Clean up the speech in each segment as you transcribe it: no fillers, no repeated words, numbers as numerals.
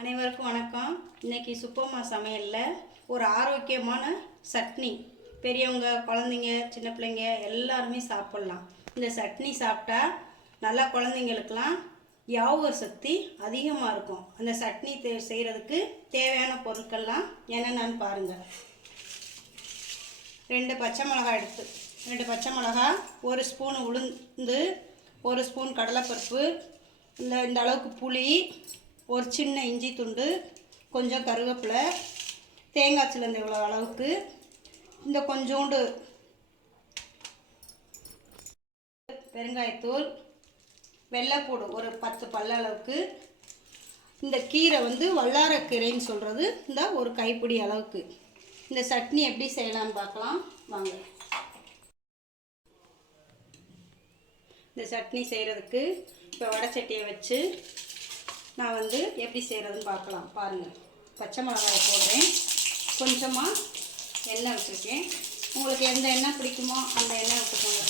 அனைவருக்கும் வணக்கம். இன்றைக்கி சுப்பம்மா சமையலில் ஒரு ஆரோக்கியமான சட்னி, பெரியவங்க, குழந்தைங்க, சின்ன பிள்ளைங்க எல்லாருமே சாப்பிட்லாம். இந்த சட்னி சாப்பிட்டா நல்லா குழந்தைங்களுக்கெல்லாம் ஞாபக சக்தி அதிகமாக இருக்கும். அந்த சட்னி செய்கிறதுக்கு தேவையான பொருட்கள்லாம் என்னென்னு பாருங்கள். 2 பச்சை மிளகாய் 2 பச்சை மிளகாய், 1 ஸ்பூன் உளுந்து, 1 ஸ்பூன் கடலைப்பருப்பு, இந்த அளவுக்கு புளி, ஒரு சின்ன இஞ்சி துண்டு, கொஞ்சம் கருவேப்பிலை, தேங்காய் சிலந்து இவ்வளோ அளவுக்கு, இந்த கொஞ்சோண்டு பெருங்காயத்தூள், வெள்ளைப்பூடு ஒரு 10 பல்ல அளவுக்கு, இந்த கீரை வல்லாரை கீரைன்னு சொல்கிறது இந்த ஒரு கைப்பிடி அளவுக்கு. இந்த சட்னி எப்படி செய்யலாம்னு பார்க்கலாம் வாங்க. இந்த சட்னி செய்கிறதுக்கு இப்போ வடைச்சட்டியை வச்சு நான் எப்படி செய்கிறதுன்னு பார்க்கலாம் பாருங்கள். பச்சை மிளகாயை போடுறேன், கொஞ்சமாக எண்ணெய் விட்டுருக்கேன். உங்களுக்கு எந்த எண்ணெய் பிடிக்குமோ அந்த எண்ணெய் விட்டுக்கோங்க.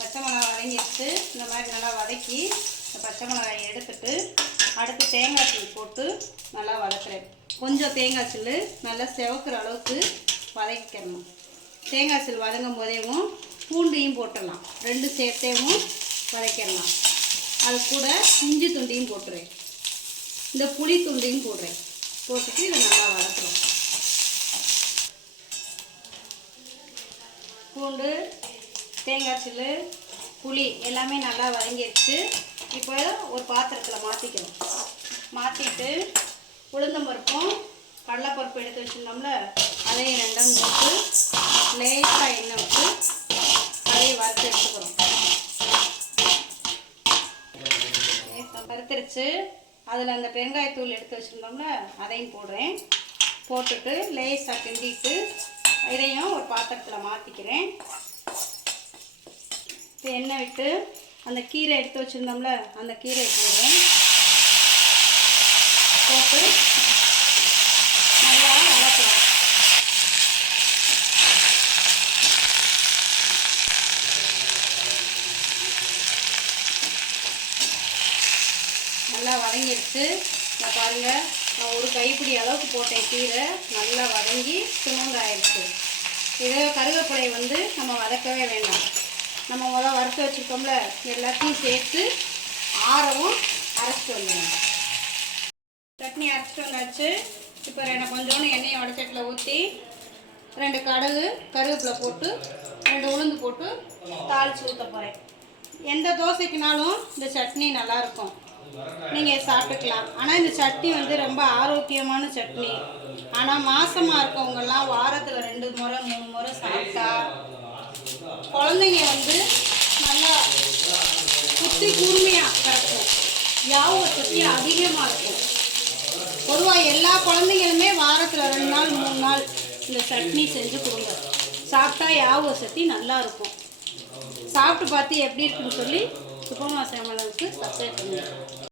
பச்சை மிளகாய் வதங்கிட்டு இந்த மாதிரி நல்லா வதக்கி இந்த பச்சை மிளகாயை எடுத்துட்டு அடுத்து தேங்காய் தூள் போட்டு நல்லா வதக்குறேன். கொஞ்சம் தேங்காய் தூள் நல்லா செவக்கிற அளவுக்கு வதக்கிக்கணும். தேங்காய் தூள் வதங்கும் போதேவும் பூண்டையும் போட்டுடலாம், 2 சேர்த்தேவும் வதக்கிடலாம். அது கூட இஞ்சி துண்டையும் போட்டுறேன், இந்த புளி துண்டையும் போடுறேன். போட்டுட்டு இதை நல்லா வதக்குறோம். பூண்டு, தேங்காய் தூள், புளி எல்லாமே நல்லா வதங்கிடுச்சு. இப்போ ஒரு பாத்திரத்தில் மாற்றிக்கிறோம். மாற்றிட்டு உளுந்தம்பருப்பும் கடலைப்பருப்பு எடுத்து வச்சுருந்தோம்ல, அதையும் 2 போட்டு லேசாக எண்ணெய் விட்டு அதையும் வறுத்து எடுத்துக்கிறோம். வறுத்துருச்சு. அதில் அந்த பெருங்காயத்தூள் எடுத்து வச்சுருந்தோம்ல அதையும் போடுறேன். போட்டுட்டு லேசாக கிண்டிட்டு இதையும் ஒரு பாத்திரத்தில் மாற்றிக்கிறேன். இப்போ எண்ணெய் விட்டு அந்த கீரை எடுத்து வச்சுருந்தோம்ல அந்த கீரை போடுறேன். போட்டு நல்லா வதக்குறோம். நல்லா வதங்கிடுச்சு. நான் பாருங்கள், நான் ஒரு கைப்பிடி அளவுக்கு போட்டேன் கீரை, நல்லா வதங்கி சுமந்தாயிடுச்சு. இதை கருவேப்பிலை நம்ம வதக்கவே வேண்டாம். நம்ம முதல்ல வறுத்து வச்சுருக்கோம்ல எல்லாத்தையும் சேர்த்து ஆறவும் அரைச்சிட்டு வந்துடுங்க. சட்னி அரைச்சிட்டு வந்தாச்சு. இப்போ கொஞ்சோண்டு எண்ணெயை வடச்சட்டில் ஊற்றி 2 கடுகு கருவேப்பிலை போட்டு 2 உளுந்து போட்டு தாளித்து ஊற்ற போகிறேன். எந்த தோசைக்குனாலும் இந்த சட்னி நல்லாயிருக்கும், நீங்கள் சாப்பிட்டுக்கலாம். ஆனால் இந்த சட்னி ரொம்ப ஆரோக்கியமான சட்னி. ஆனால் மாசமாக இருக்கவங்கெல்லாம் வாரத்தில் 2 முறை 3 முறை சாப்பிட்டா குழந்தைங்க நல்லா புத்தி கூர்மையாக பிறக்கும், ஞாபக சக்தி அதிகமாக இருக்கும். பொதுவாக எல்லா குழந்தைங்களுமே வாரத்தில் 2 நாள் 3 நாள் இந்த சட்னி செஞ்சு கொடுங்க. சாப்பிட்டா ஞாபக சக்தி நல்லா இருக்கும். சாப்பிட்டு பார்த்து எப்படி இருக்குன்னு சொல்லி சுப்பம்மா சமையலுக்கு சப்ஸ்கிரைப் பண்ணுங்கள்.